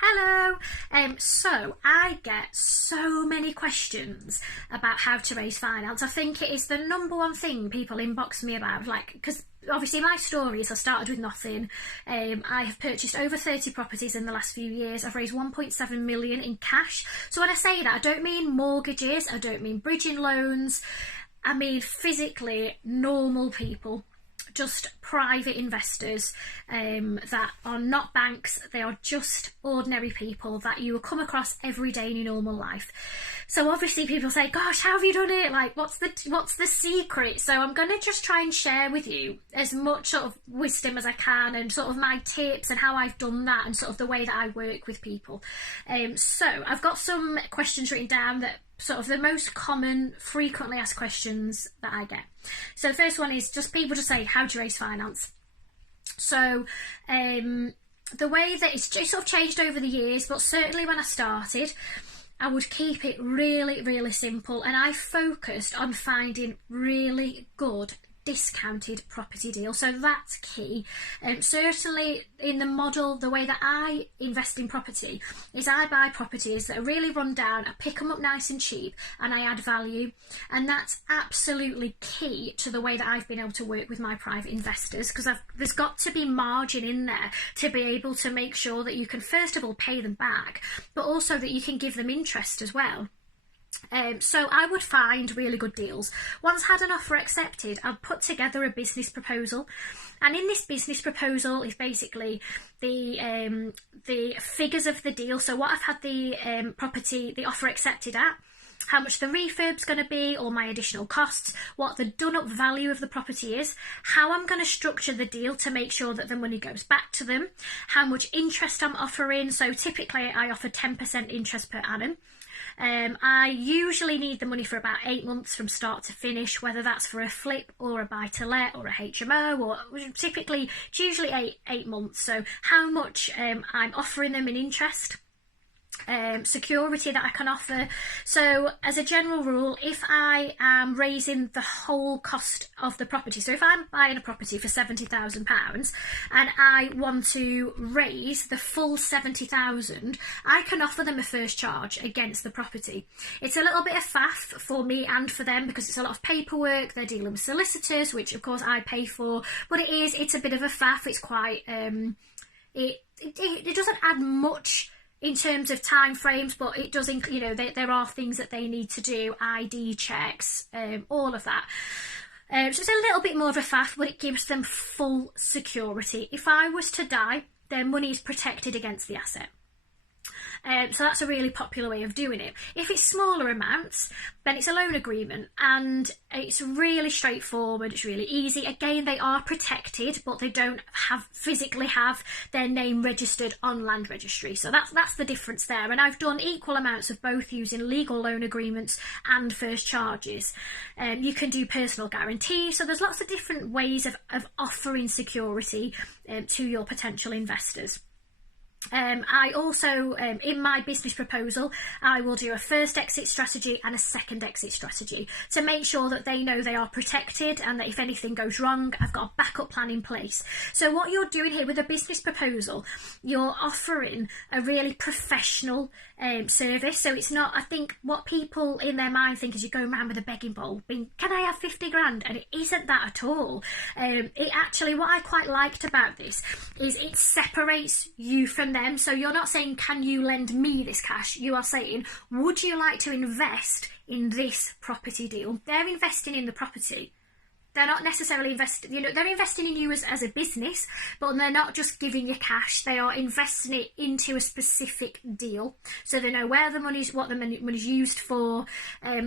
Hello. So I get so many questions about how to raise finance. I think it is the number one thing people inbox me about, because obviously my story is I started with nothing. I have purchased over 30 properties in the last few years. I've raised 1.7 million in cash. So when I say that, I don't mean mortgages, I don't mean bridging loans. I mean physically normal people, just private investors that are not banks. They are just ordinary people that you will come across every day in your normal life. So obviously people say, gosh, how have you done it? Like, what's the secret? So I'm going to just try and share with you as much sort of wisdom as I can, and sort of my tips and how I've done that, and sort of the way that I work with people. So I've got some questions written down that sort of the most common, frequently asked questions that I get. So the first one is just people just say, how do you raise finance? So the way that it's sort of changed over the years, but certainly when I started, I would keep it really, really simple, and I focused on finding really good discounted property deals. So that's key. Certainly in the model, the way that I invest in property is I buy properties that are really run down, I pick them up nice and cheap, and I add value. And that's absolutely key to the way that I've been able to work with my private investors, because there's got to be margin in there to be able to make sure that you can first of all pay them back, but also that you can give them interest as well. So I would find really good deals. Once I had an offer accepted, I'd put together a business proposal, and in this business proposal is basically the figures of the deal. So what I've had the offer accepted at, how much the refurb's going to be, all my additional costs, what the done-up value of the property is, how I'm going to structure the deal to make sure that the money goes back to them, how much interest I'm offering. So typically I offer 10% interest per annum. I usually need the money for about 8 months from start to finish, whether that's for a flip or a buy-to-let or a HMO, or typically it's usually eight months. So how much I'm offering them in interest, security that I can offer. So as a general rule, if I am raising the whole cost of the property, so if I'm buying a property for £70,000 and I want to raise the full 70,000, I can offer them a first charge against the property. It's a little bit of faff for me and for them, because it's a lot of paperwork. They're dealing with solicitors, which of course I pay for, but it's a bit of a faff. It's quite it doesn't add much in terms of time frames, but it does, there are things that they need to do, ID checks, all of that. So it's a little bit more of a faff, but it gives them full security. If I was to die, their money is protected against the asset. So that's a really popular way of doing it. If it's smaller amounts, then it's a loan agreement, and it's really straightforward, it's really easy. Again, they are protected, but they don't physically have their name registered on land registry. So that's the difference there. And I've done equal amounts of both using legal loan agreements and first charges. You can do personal guarantee. So there's lots of different ways of offering security to your potential investors. I also, in my business proposal, I will do a first exit strategy and a second exit strategy to make sure that they know they are protected, and that if anything goes wrong, I've got a backup plan in place. So what you're doing here with a business proposal, you're offering a really professional service. So it's not, I think what people in their mind think is you go around with a begging bowl being, can I have 50 grand? And it isn't that at all. It actually, what I quite liked about this is it separates you from them. So you're not saying, can you lend me this cash? You are saying, would you like to invest in this property deal? They're investing in the property. They're not necessarily investing, they're investing in you as a business, but they're not just giving you cash. They are investing it into a specific deal. So they know where the money's, what the money's used for.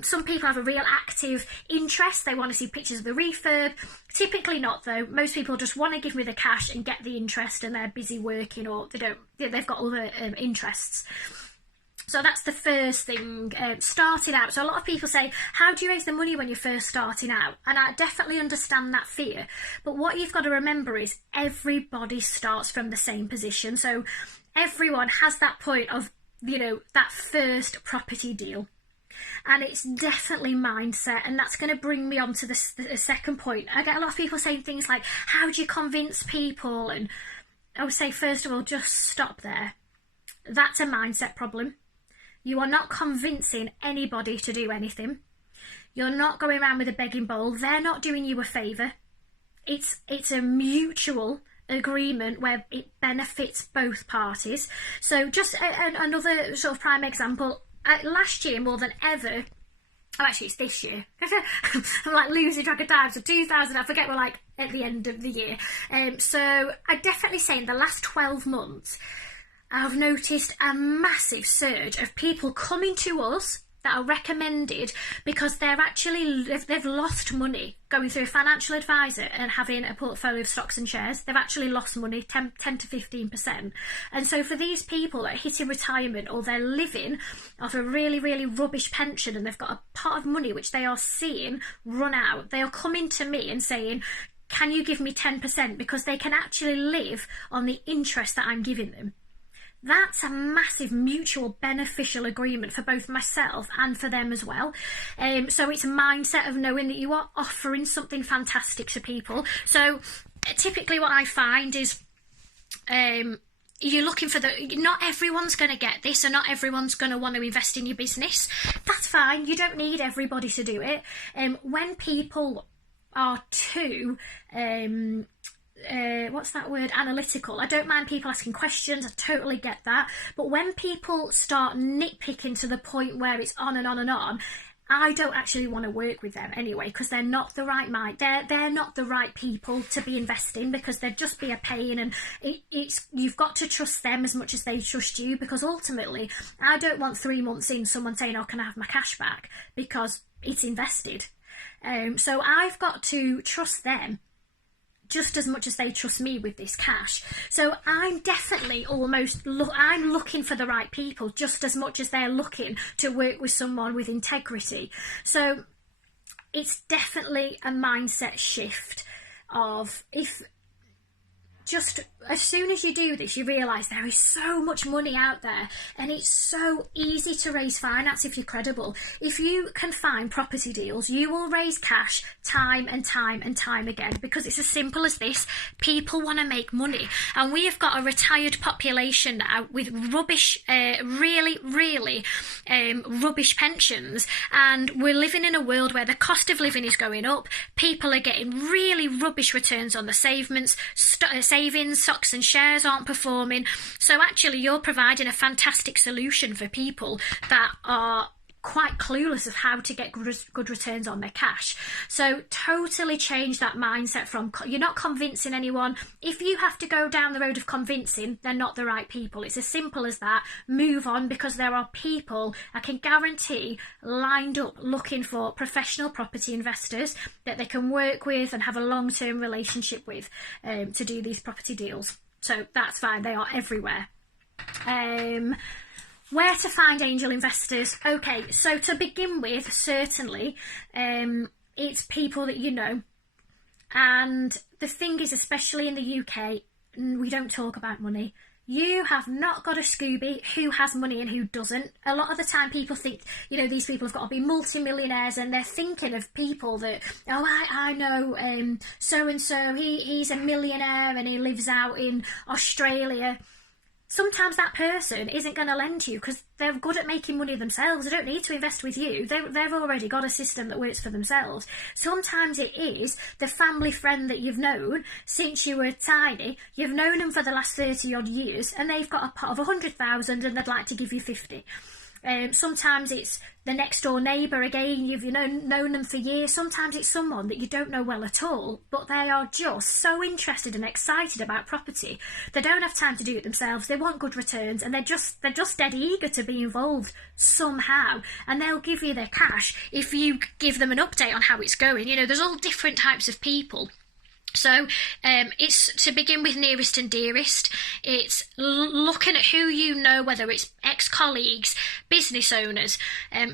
Some people have a real active interest. They want to see pictures of the refurb. Typically not, though. Most people just want to give me the cash and get the interest, and they're busy working, or they've got other interests. So that's the first thing, starting out. So a lot of people say, how do you raise the money when you're first starting out? And I definitely understand that fear. But what you've got to remember is everybody starts from the same position. So everyone has that point of, that first property deal. And it's definitely mindset, and that's going to bring me on to the second point. I get a lot of people saying things like, how do you convince people? And I would say, first of all, just stop there. That's a mindset problem. You are not convincing anybody to do anything. You're not going around with a begging bowl. They're not doing you a favour. It's a mutual agreement where it benefits both parties. So just another sort of prime example, last year more than ever, actually it's this year, I'm like losing track of time, so 2000, I forget, we're like at the end of the year, so I'd definitely say in the last 12 months I've noticed a massive surge of people coming to us that are recommended because they've lost money going through a financial advisor and having a portfolio of stocks and shares. They've actually lost money 10 to 15%. And so for these people that are hitting retirement, or they're living off a really, really rubbish pension, and they've got a pot of money which they are seeing run out, they are coming to me and saying, can you give me 10%? Because they can actually live on the interest that I'm giving them. That's a massive mutual beneficial agreement for both myself and for them as well. So it's a mindset of knowing that you are offering something fantastic to people. So typically what I find is you're looking for not everyone's going to get this, and not everyone's going to want to invest in your business. That's fine. You don't need everybody to do it. When people are too what's that word, analytical, I don't mind people asking questions, I totally get that, but when people start nitpicking to the point where it's on and on and on, I don't actually want to work with them anyway, because they're not the right mind. They're not the right people to be investing, because they'd just be a pain, and you've got to trust them as much as they trust you, because ultimately I don't want 3 months in someone saying, oh, can I have my cash back, because it's invested. So I've got to trust them just as much as they trust me with this cash. So I'm definitely I'm looking for the right people just as much as they're looking to work with someone with integrity. So it's definitely a mindset shift of, if just as soon as you do this, you realise there is so much money out there, and it's so easy to raise finance if you're credible. If you can find property deals, you will raise cash time and time and time again, because it's as simple as this. People want to make money, and we have got a retired population now with rubbish, really rubbish pensions, and we're living in a world where the cost of living is going up. People are getting really rubbish returns on the savings, stocks and shares aren't performing. So actually you're providing a fantastic solution for people that are quite clueless of how to get good returns on their cash. So totally change that mindset from, you're not convincing anyone. If you have to go down the road of convincing, they're not the right people. It's as simple as that. Move on, because there are people, I can guarantee, lined up looking for professional property investors that they can work with and have a long-term relationship with, to do these property deals. So that's fine. They are everywhere. Where to find angel investors? Okay, so to begin with, certainly, it's people that you know. And the thing is, especially in the UK, we don't talk about money. You have not got a Scooby who has money and who doesn't. A lot of the time people think, these people have got to be multi-millionaires, and they're thinking of people that, I know so-and-so, he's a millionaire and he lives out in Australia. Sometimes that person isn't going to lend to you because they're good at making money themselves. They don't need to invest with you. They've already got a system that works for themselves. Sometimes it is the family friend that you've known since you were tiny. You've known them for the last 30 odd years, and they've got a pot of 100,000 and they'd like to give you 50. Sometimes it's the next door neighbour again, you've known them for years. Sometimes it's someone that you don't know well at all, but they are just so interested and excited about property. They don't have time to do it themselves. They want good returns, and they're just dead eager to be involved somehow, and they'll give you their cash if you give them an update on how it's going. There's all different types of people. So it's to begin with nearest and dearest. It's looking at who you know, whether it's ex-colleagues, business owners,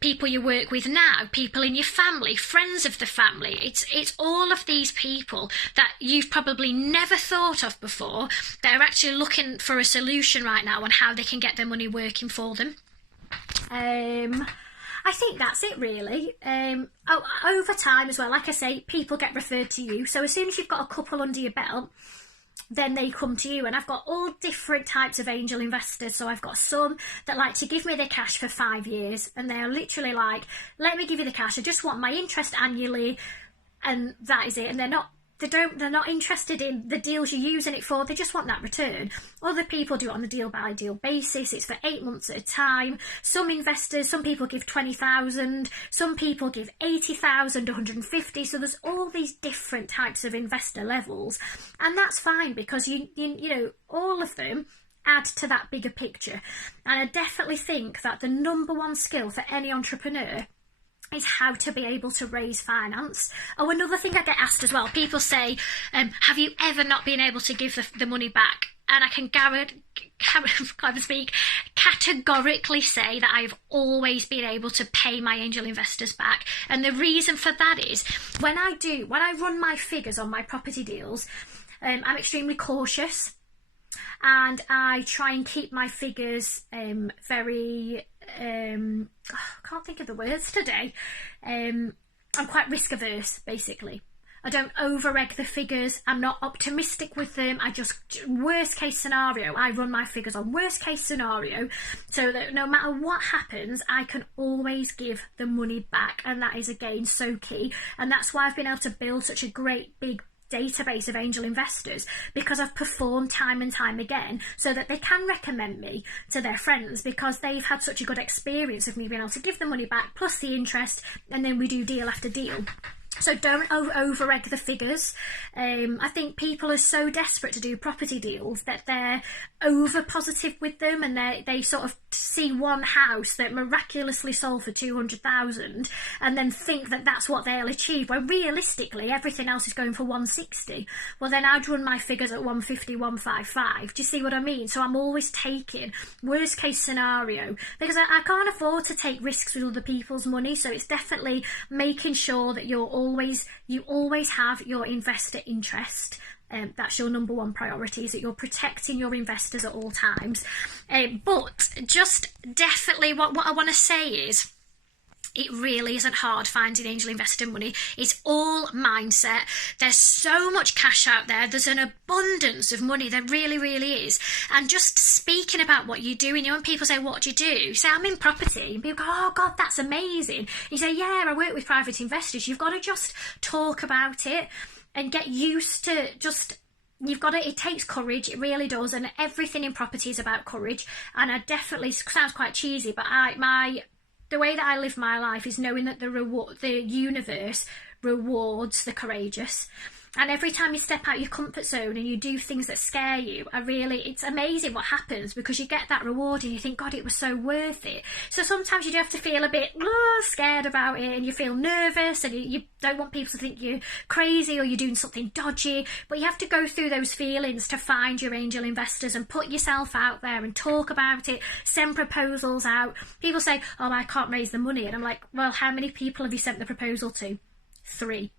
people you work with now, people in your family, friends of the family. It's all of these people that you've probably never thought of before that are actually looking for a solution right now on how they can get their money working for them. I think that's it, really. Over time as well, like I say, people get referred to you. So as soon as you've got a couple under your belt, then they come to you. And I've got all different types of angel investors. So I've got some that like to give me their cash for 5 years, and they're literally like, let me give you the cash, I just want my interest annually, and that is it. And they're not interested in the deals you're using it for, they just want that return. Other people do it on a deal by deal basis, it's for 8 months at a time. Some people give 20,000, some people give 80,000, 150. So there's all these different types of investor levels, and that's fine, because you know, all of them add to that bigger picture. And I definitely think that the number one skill for any entrepreneur is how to be able to raise finance. Oh, another thing I get asked as well, people say, have you ever not been able to give the money back? And I can categorically say that I've always been able to pay my angel investors back. And the reason for that is, when I run my figures on my property deals, I'm extremely cautious, and I try and keep my figures very I can't think of the words today. I'm quite risk averse, basically. I don't over egg the figures, I'm not optimistic with them, I just, worst case scenario, I run my figures on worst case scenario, so that no matter what happens, I can always give the money back. And that is, again, so key, and that's why I've been able to build such a great big database of angel investors, because I've performed time and time again, so that they can recommend me to their friends, because they've had such a good experience of me being able to give the money back plus the interest, and then we do deal after deal. So don't over egg the figures. I think people are so desperate to do property deals that they're over positive with them, and they sort of see one house that miraculously sold for 200,000 and then think that that's what they'll achieve, where realistically everything else is going for 160. Well, then I'd run my figures at 150, 155. Do you see what I mean? So I'm always taking worst case scenario, because I can't afford to take risks with other people's money. So it's definitely making sure that you always have your investor interest. That's your number one priority, is that you're protecting your investors at all times. But just definitely what I want to say is, it really isn't hard finding angel investor money. It's all mindset. There's so much cash out there. There's an abundance of money. There really, really is. And just speaking about what you do, when people say, what do? You say, I'm in property. And people go, oh God, that's amazing. You say, yeah, I work with private investors. You've got to just talk about it and get used to it takes courage, it really does, and everything in property is about courage. And I definitely, sounds quite cheesy, but the way that I live my life is knowing that the universe rewards the courageous. And every time you step out your comfort zone and you do things that scare you, it's amazing what happens, because you get that reward and you think, God, it was so worth it. So sometimes you do have to feel a bit scared about it, and you feel nervous, and you don't want people to think you're crazy or you're doing something dodgy. But you have to go through those feelings to find your angel investors and put yourself out there and talk about it, send proposals out. People say, oh, I can't raise the money. And I'm like, well, how many people have you sent the proposal to? 3.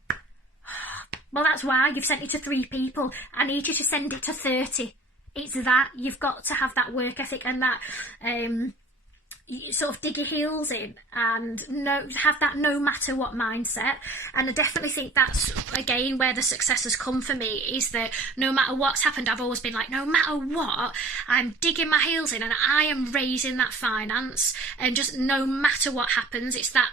Well, that's why you've sent it to 3 people. I need you to send it to 30. It's that. You've got to have that work ethic and that sort of dig your heels in and have that no matter what mindset. And I definitely think that's, again, where the success has come for me, is that no matter what's happened, I've always been like, no matter what, I'm digging my heels in and I am raising that finance. And just no matter what happens, it's that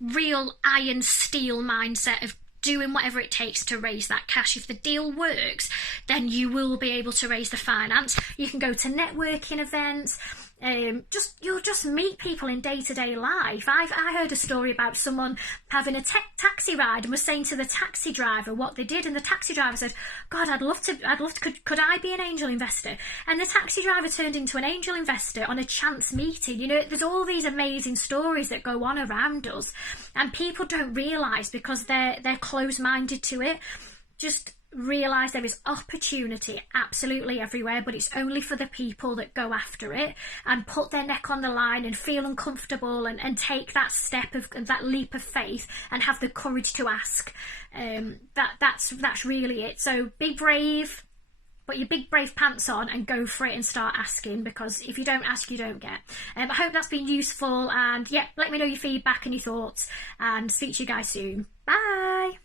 real iron steel mindset of doing whatever it takes to raise that cash. If the deal works, then you will be able to raise the finance. You can go to networking events. You'll just meet people in day-to-day life. I heard a story about someone having a taxi ride and was saying to the taxi driver what they did, and the taxi driver said, God, could I be an angel investor? And the taxi driver turned into an angel investor on a chance meeting. You know, there's all these amazing stories that go on around us, and people don't realise, because they're closed-minded to it. Just realise there is opportunity absolutely everywhere, but it's only for the people that go after it and put their neck on the line and feel uncomfortable and take that step of that leap of faith and have the courage to ask. That's really it. So be brave, put your big brave pants on and go for it and start asking, because if you don't ask, you don't get. I hope that's been useful, and let me know your feedback and your thoughts, and speak to you guys soon. Bye.